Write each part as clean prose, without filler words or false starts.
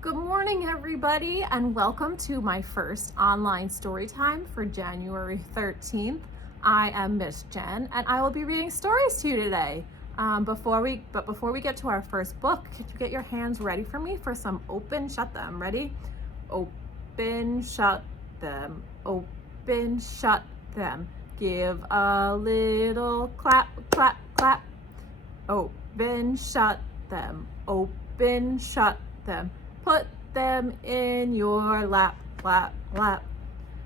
Good morning, everybody, and welcome to my first online story time for January 13th. I am Miss Jen, and I will be reading stories to you today. Before we get to our first book, could you get your hands ready for me for some open, shut them? Ready? Open, shut them. Open, shut them. Give a little clap, clap, clap. Open, shut them. Open, shut them. Put them in your lap, lap, lap.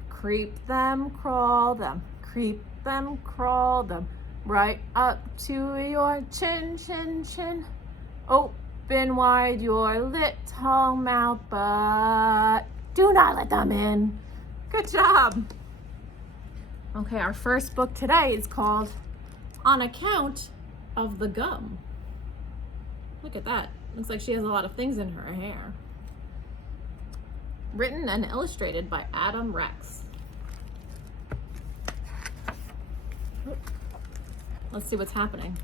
Creep them, crawl them. Creep them, crawl them. Right up to your chin, chin, chin. Open wide your little mouth, but do not let them in. Good job. Okay, our first book today is called On Account of the Gum. Look at that. Looks like she has a lot of things in her hair. Written and illustrated by Adam Rex. Let's see what's happening.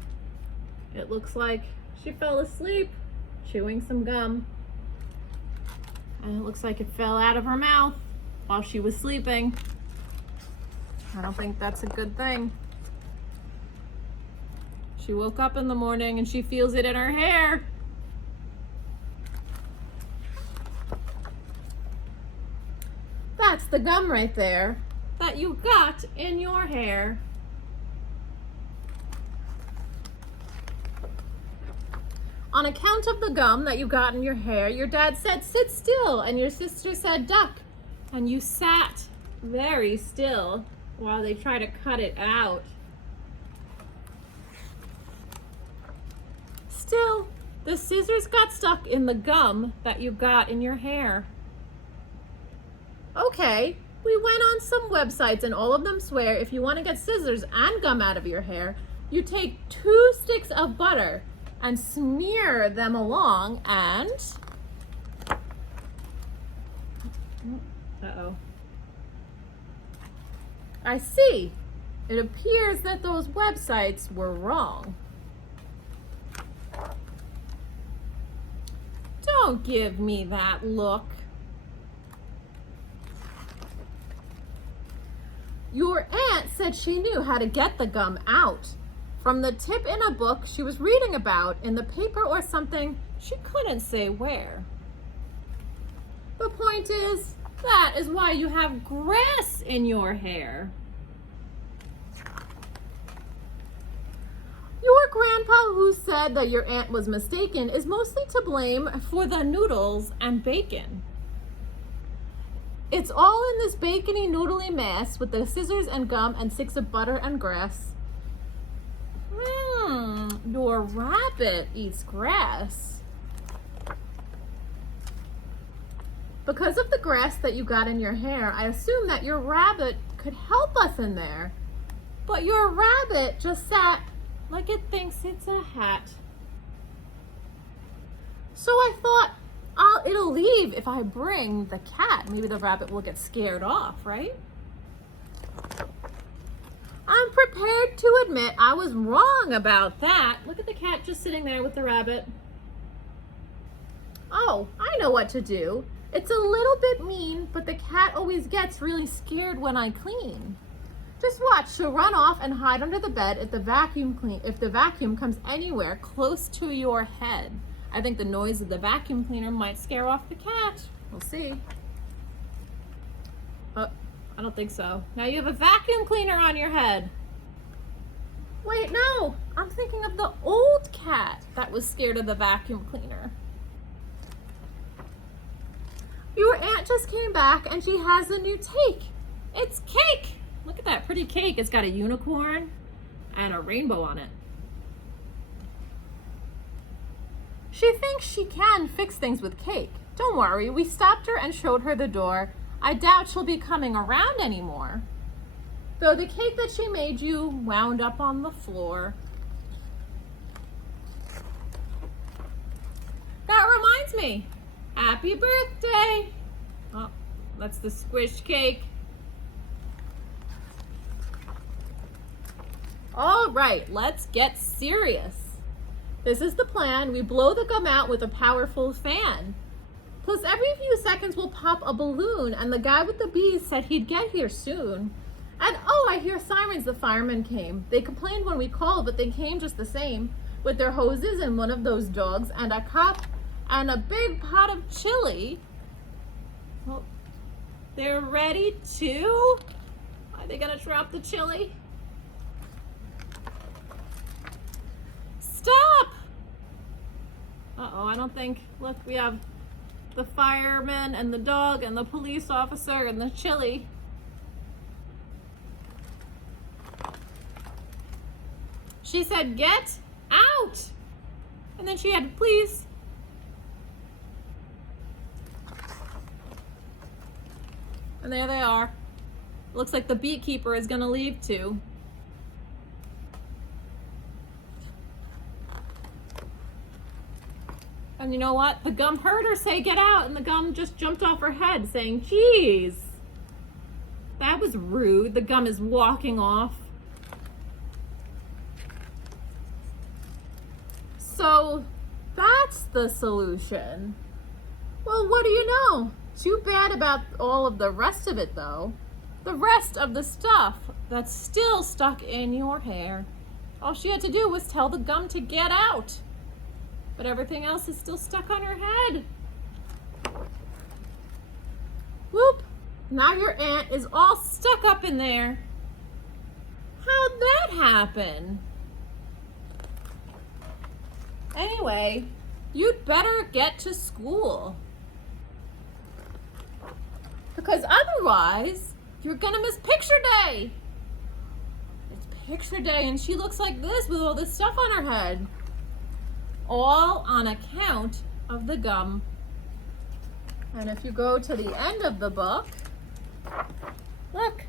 It looks like she fell asleep chewing some gum. And it looks like it fell out of her mouth while she was sleeping. I don't think that's a good thing. She woke up in the morning and she feels it in her hair. That's the gum right there that you got in your hair. On account of the gum that you got in your hair, your dad said, sit still, and your sister said, duck. And you sat very still while they try to cut it out. Still, the scissors got stuck in the gum that you got in your hair. Okay, we went on some websites and all of them swear if you want to get scissors and gum out of your hair, you take 2 sticks of butter and smear them along and... Uh-oh. I see. It appears that those websites were wrong. Don't give me that look. Your aunt said she knew how to get the gum out. From the tip in a book she was reading about in the paper or something, she couldn't say where. The point is, that is why you have grass in your hair. Your grandpa, who said that your aunt was mistaken, is mostly to blame for the noodles and bacon. It's all in this bacony noodly mess with the scissors and gum and sticks of butter and grass. Your rabbit eats grass. Because of the grass that you got in your hair, I assume that your rabbit could help us in there. But your rabbit just sat like it thinks it's a hat. So I thought, it'll leave if I bring the cat. Maybe the rabbit will get scared off, right? I'm prepared to admit I was wrong about that. Look at the cat just sitting there with the rabbit. Oh, I know what to do. It's a little bit mean, but the cat always gets really scared when I clean. Just watch, she'll run off and hide under the bed if the vacuum comes anywhere close to your head. I think the noise of the vacuum cleaner might scare off the cat. We'll see. I don't think so. Now you have a vacuum cleaner on your head. Wait, no. I'm thinking of the old cat that was scared of the vacuum cleaner. Your aunt just came back and she has a new take. It's cake. Look at that pretty cake. It's got a unicorn and a rainbow on it. She thinks she can fix things with cake. Don't worry, we stopped her and showed her the door. I doubt she'll be coming around anymore. Though the cake that she made you wound up on the floor. That reminds me, happy birthday. Oh, that's the squished cake. All right, let's get serious. This is the plan. We blow the gum out with a powerful fan. Plus, every few seconds we'll pop a balloon, and the guy with the bees said he'd get here soon. And oh, I hear sirens. The firemen came. They complained when we called, but they came just the same with their hoses and one of those dogs and a cup and a big pot of chili. Well, they're ready to... Are they gonna drop the chili? Stop! Uh-oh, I don't think... Look, we have the fireman and the dog and the police officer and the chili. She said, get out! And then she had, please. And there they are. Looks like the beekeeper is gonna leave too. And you know what? The gum heard her say get out, and the gum just jumped off her head saying, geez, that was rude. The gum is walking off. So that's the solution. Well, what do you know? Too bad about all of the rest of it though. The rest of the stuff that's still stuck in your hair. All she had to do was tell the gum to get out. But everything else is still stuck on her head. Whoop! Now your aunt is all stuck up in there. How'd that happen? Anyway, you'd better get to school. Because otherwise, you're gonna miss picture day. It's picture day and she looks like this with all this stuff on her head. All on account of the gum. And if you go to the end of the book, look,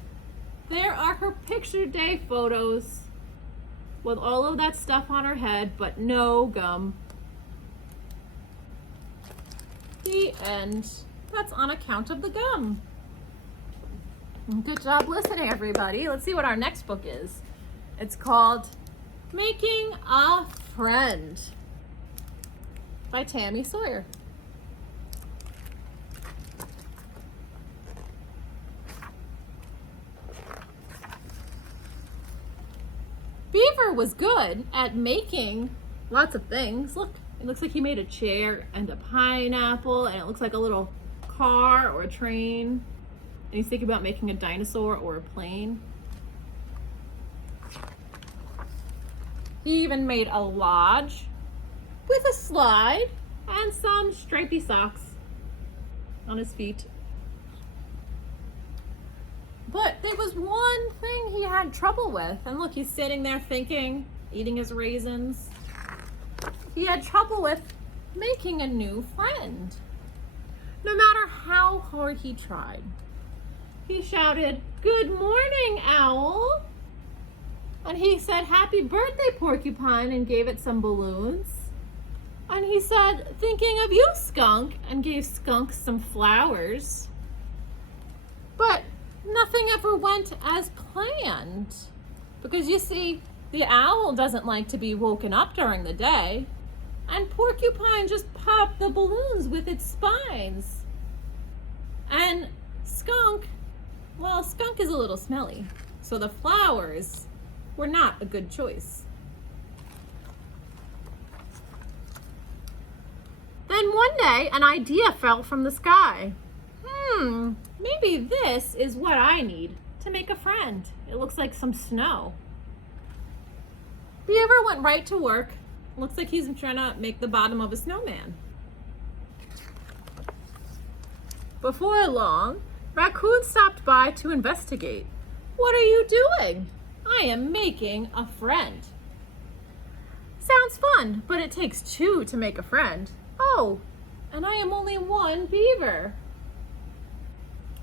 there are her picture day photos with all of that stuff on her head, but no gum. The end. That's on account of the gum. Good job listening, everybody. Let's see what our next book is. It's called Making a Friend by Tammi Sauer. Beaver was good at making lots of things. Look, it looks like he made a chair and a pineapple, and it looks like a little car or a train. And he's thinking about making a dinosaur or a plane. He even made a lodge with a slide and some stripy socks on his feet. But there was one thing he had trouble with. And look, he's sitting there thinking, eating his raisins. He had trouble with making a new friend. No matter how hard he tried. He shouted, "Good morning, owl." And he said, "Happy birthday, porcupine," and gave it some balloons. And he said, "Thinking of you, skunk," and gave skunk some flowers. But nothing ever went as planned. Because you see, the owl doesn't like to be woken up during the day. And porcupine just popped the balloons with its spines. And skunk, well, skunk is a little smelly. So the flowers were not a good choice. Then one day, an idea fell from the sky. Maybe this is what I need to make a friend. It looks like some snow. Beaver went right to work. Looks like he's trying to make the bottom of a snowman. Before long, Raccoon stopped by to investigate. "What are you doing?" "I am making a friend." "Sounds fun, but it takes two to make a friend." "Oh, and I am only one beaver."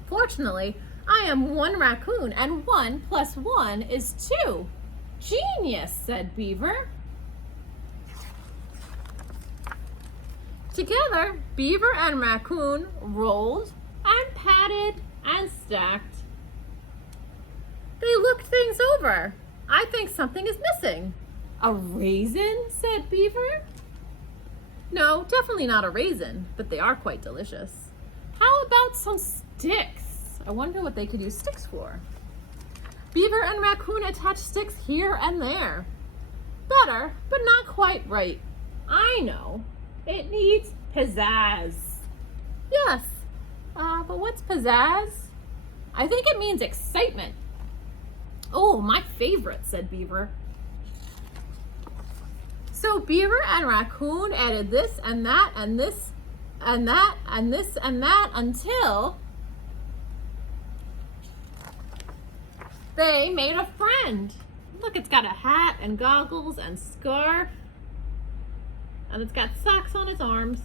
"Fortunately, I am one raccoon, and 1 + 1 is 2. "Genius," said Beaver. Together, Beaver and Raccoon rolled and patted and stacked. They looked things over. "I think something is missing." "A raisin?" said Beaver. No, definitely not a raisin, but they are quite delicious. How about some sticks? I wonder what they could use sticks for. Beaver and Raccoon attach sticks here and there. Better, but not quite right. I know. It needs pizzazz. Yes, but what's pizzazz? I think it means excitement. Oh, my favorite, said Beaver. So Beaver and Raccoon added this and that and this and that and this and that until they made a friend. Look, it's got a hat and goggles and scarf, and it's got socks on its arms.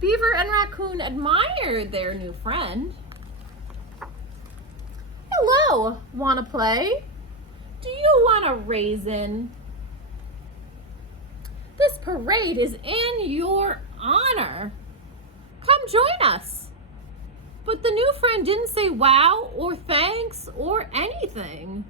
Beaver and Raccoon admired their new friend. Hello, wanna play? Do you want a raisin? This parade is in your honor. Come join us. But the new friend didn't say wow or thanks or anything.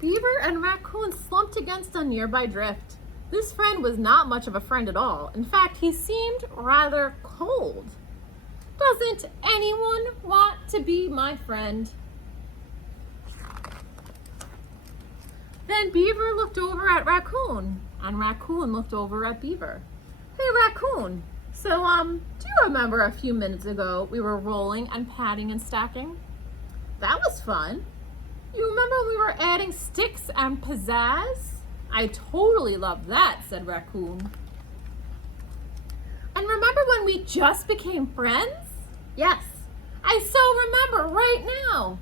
Beaver and Raccoon slumped against a nearby drift. This friend was not much of a friend at all. In fact, he seemed rather cold. Doesn't anyone want to be my friend? Then Beaver looked over at Raccoon, and Raccoon looked over at Beaver. Hey, Raccoon, so, do you remember a few minutes ago we were rolling and patting and stacking? That was fun. You remember we were adding sticks and pizzazz? I totally loved that, said Raccoon. And remember when we just became friends? Yes, I so remember right now.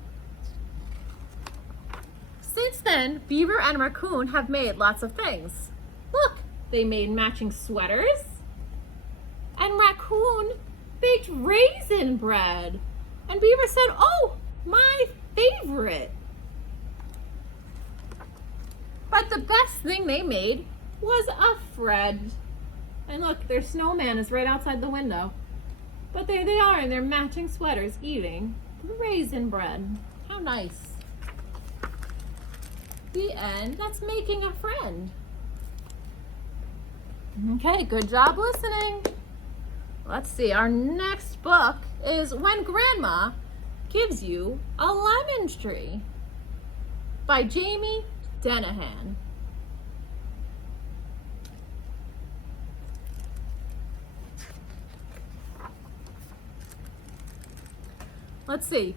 Since then, Beaver and Raccoon have made lots of things. Look, they made matching sweaters. And Raccoon baked raisin bread. And Beaver said, oh, my favorite. But the best thing they made was a friend. And look, their snowman is right outside the window. But there they are in their matching sweaters eating raisin bread. How nice. The end. That's making a friend. Okay, good job listening. Let's see, our next book is When Grandma Gives You a Lemon Tree by Deenihan. Let's see.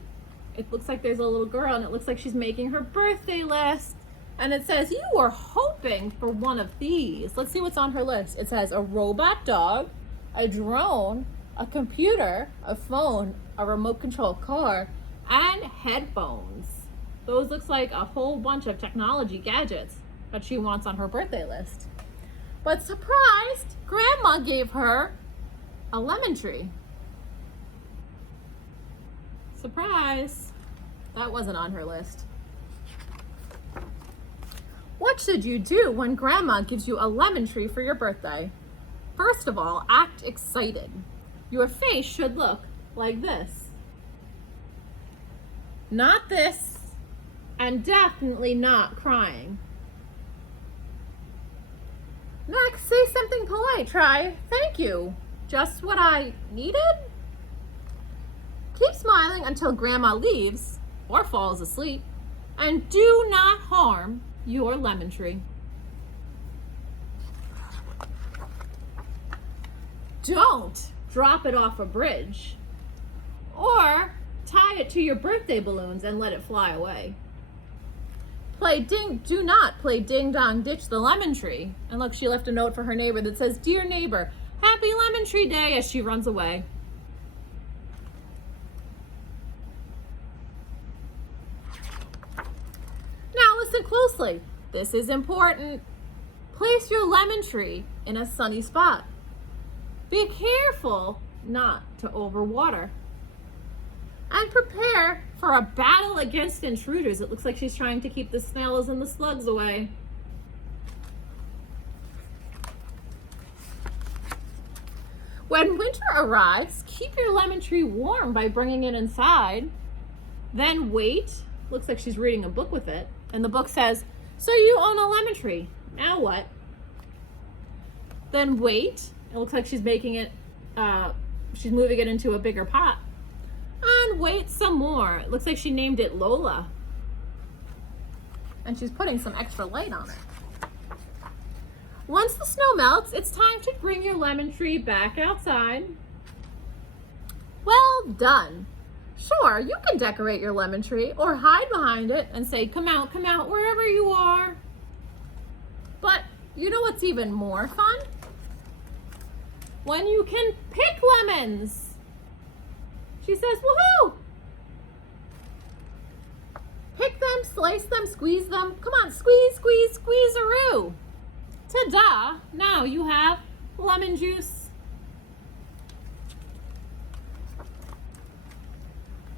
It looks like there's a little girl and it looks like she's making her birthday list. And it says, you were hoping for one of these. Let's see what's on her list. It says a robot dog, a drone, a computer, a phone, a remote control car, and headphones. Those looks like a whole bunch of technology gadgets that she wants on her birthday list. But surprised, Grandma gave her a lemon tree. Surprise! That wasn't on her list. What should you do when Grandma gives you a lemon tree for your birthday? First of all, act excited. Your face should look like this. Not this, and definitely not crying. Next, say something polite. Try, thank you. Just what I needed? Keep smiling until Grandma leaves or falls asleep. And do not harm your lemon tree. Don't drop it off a bridge or tie it to your birthday balloons and let it fly away. Do not play ding dong ditch the lemon tree. And look, she left a note for her neighbor that says, dear neighbor, happy lemon tree day, as she runs away. Now listen closely. This is important. Place your lemon tree in a sunny spot. Be careful not to overwater. And prepare for a battle against intruders. It looks like she's trying to keep the snails and the slugs away. When winter arrives, keep your lemon tree warm by bringing it inside. Then wait. Looks like she's reading a book with it. And the book says, So you own a lemon tree. Now what? Then wait. It looks like she's making it, she's moving it into a bigger pot. And wait some more. It looks like she named it Lola. And she's putting some extra light on it. Once the snow melts, it's time to bring your lemon tree back outside. Well done. Sure, you can decorate your lemon tree or hide behind it and say, come out, wherever you are. But you know what's even more fun? When you can pick lemons. She says, woohoo! Pick them, slice them, squeeze them. Come on, squeeze, squeeze, squeeze-a-roo. Ta-da! Now you have lemon juice.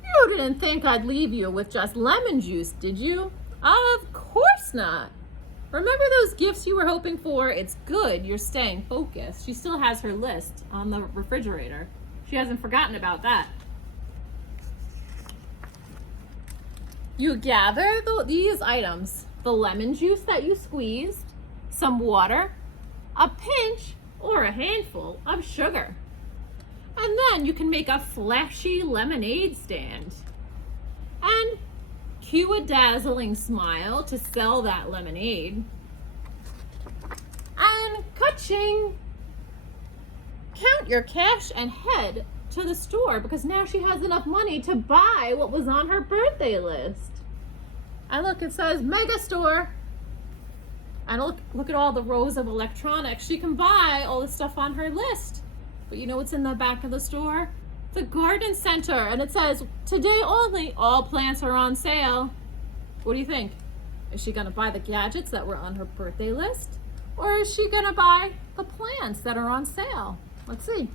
You didn't think I'd leave you with just lemon juice, did you? Of course not. Remember those gifts you were hoping for? It's good you're staying focused. She still has her list on the refrigerator. She hasn't forgotten about that. You gather these items, the lemon juice that you squeezed, some water, a pinch or a handful of sugar. And then you can make a flashy lemonade stand. And cue a dazzling smile to sell that lemonade. And ka-ching! Count your cash and head to the store because now she has enough money to buy what was on her birthday list. And look, it says Mega Store. And look at all the rows of electronics. She can buy all the stuff on her list. But you know what's in the back of the store? The garden center. And it says, today only, all plants are on sale. What do you think? Is she gonna buy the gadgets that were on her birthday list? Or is she gonna buy the plants that are on sale? Let's see.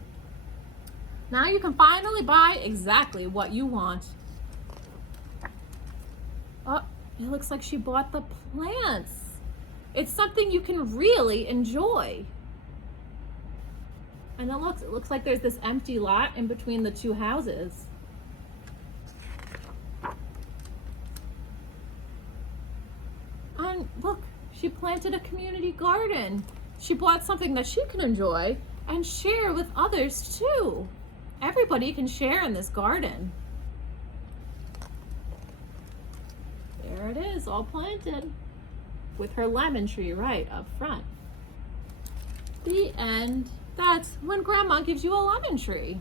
Now you can finally buy exactly what you want. Oh, it looks like she bought the plants. It's something you can really enjoy. And it looks like there's this empty lot in between the two houses. And look, she planted a community garden. She bought something that she can enjoy and share with others too. Everybody can share in this garden. There it is, all planted with her lemon tree right up front. The end. That's when Grandma gives you a lemon tree.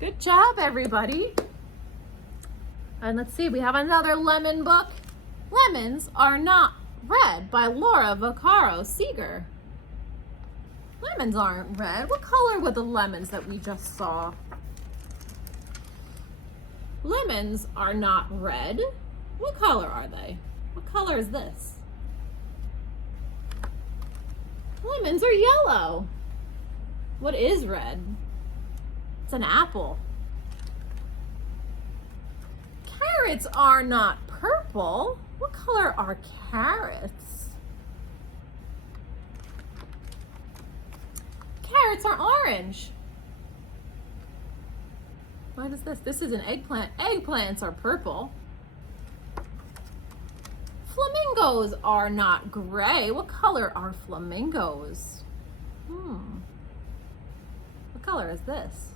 Good job, everybody. And let's see, we have another lemon book. Lemons Are Not Red by Vaccaro, Seeger. Lemons aren't red. What color were the lemons that we just saw? Lemons are not red. What color are they? What color is this? Lemons are yellow. What is red? It's an apple. Carrots are not purple. What color are carrots? Carrots are orange. What is this? This is an eggplant. Eggplants are purple. Flamingos are not gray. What color are flamingos? What color is this?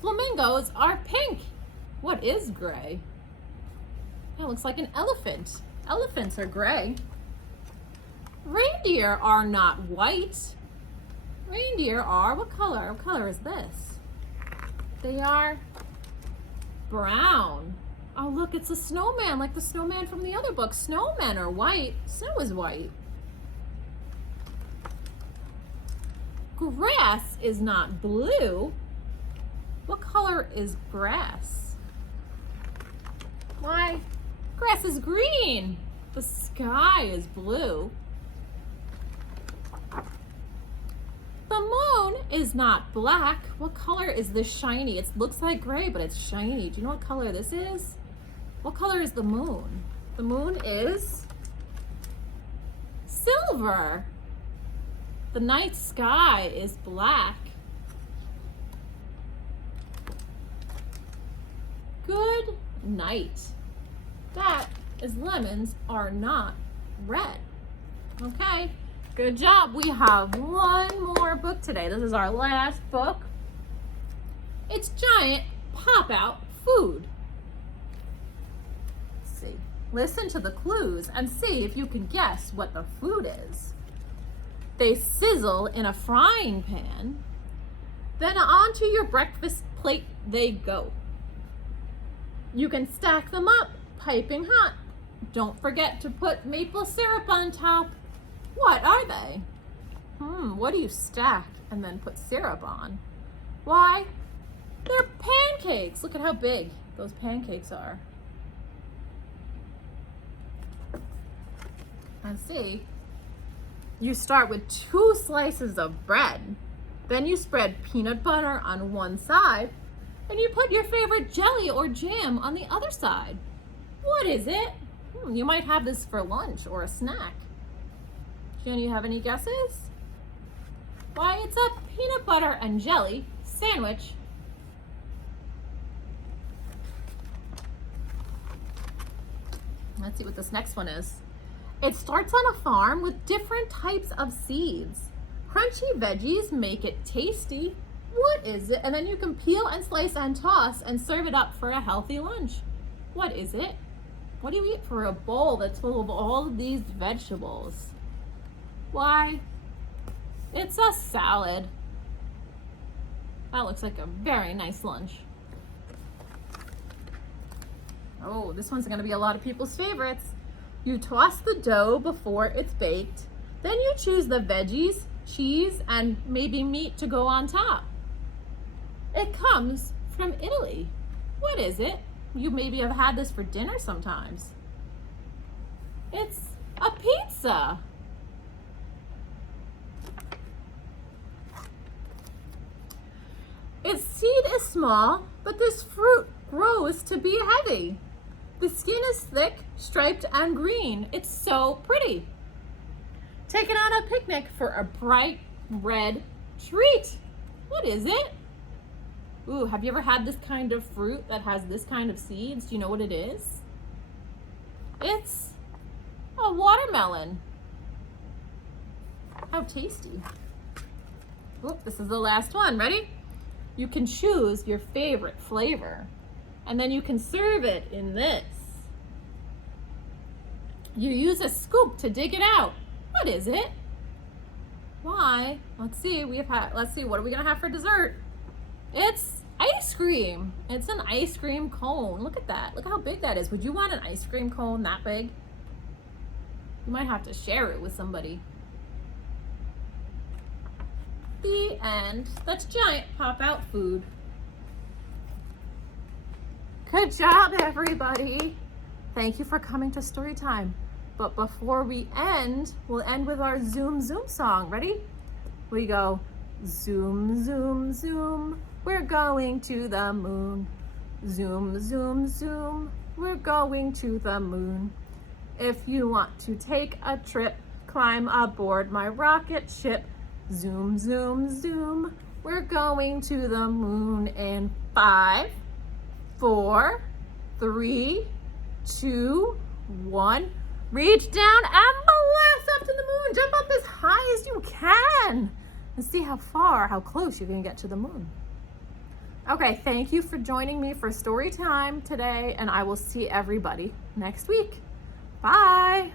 Flamingos are pink. What is gray? That looks like an elephant. Elephants are gray. Reindeer are not white. Reindeer are, what color? What color is this? They are brown. Oh, look, it's a snowman, like the snowman from the other book. Snowmen are white. Snow is white. Grass is not blue. What color is grass? Why? Grass is green. The sky is blue. The moon is not black. What color is this shiny? It looks like gray, but it's shiny. Do you know what color this is? What color is the moon? The moon is silver. The night sky is black. Good night. That is lemons are not red. Okay, good job. We have one more book today. This is our last book. It's giant pop-out food. Let's see. Listen to the clues and see if you can guess what the food is. They sizzle in a frying pan, then onto your breakfast plate they go. You can stack them up, piping hot. Don't forget to put maple syrup on top. What are they? What do you stack and then put syrup on? Why, they're pancakes. Look at how big those pancakes are. And see, you start with 2 slices of bread. Then you spread peanut butter on one side, and you put your favorite jelly or jam on the other side. What is it? You might have this for lunch or a snack. Jen, you have any guesses? Why, it's a peanut butter and jelly sandwich. Let's see what this next one is. It starts on a farm with different types of seeds. Crunchy veggies make it tasty. What is it? And then you can peel and slice and toss and serve it up for a healthy lunch. What is it? What do you eat for a bowl that's full of all of these vegetables? Why, it's a salad. That looks like a very nice lunch. Oh, this one's gonna be a lot of people's favorites. You toss the dough before it's baked. Then you choose the veggies, cheese, and maybe meat to go on top. It comes from Italy. What is it? You maybe have had this for dinner sometimes. It's a pizza. Its seed is small, but this fruit grows to be heavy. The skin is thick, striped, and green. It's so pretty. Take it on a picnic for a bright red treat. What is it? Ooh, have you ever had this kind of fruit that has this kind of seeds? Do you know what it is? It's a watermelon. How tasty. Oop, this is the last one. Ready? You can choose your favorite flavor, and then you can serve it in this. You use a scoop to dig it out. What is it? Why? Let's see. Let's see. What are we gonna have for dessert? It's ice cream. It's an ice cream cone. Look at that. Look how big that is. Would you want an ice cream cone that big? You might have to share it with somebody. The end. That's giant pop-out food. Good job, everybody. Thank you for coming to Storytime. But before we end, we'll end with our Zoom Zoom song. Ready? We go, zoom, zoom, zoom. We're going to the moon. Zoom, zoom, zoom. We're going to the moon. If you want to take a trip, climb aboard my rocket ship. Zoom, zoom, zoom. We're going to the moon in 5, 4, 3, 2, 1. Reach down and blast up to the moon. Jump up as high as you can and see how close you're gonna get to the moon. Okay, thank you for joining me for story time today, and I will see everybody next week. Bye.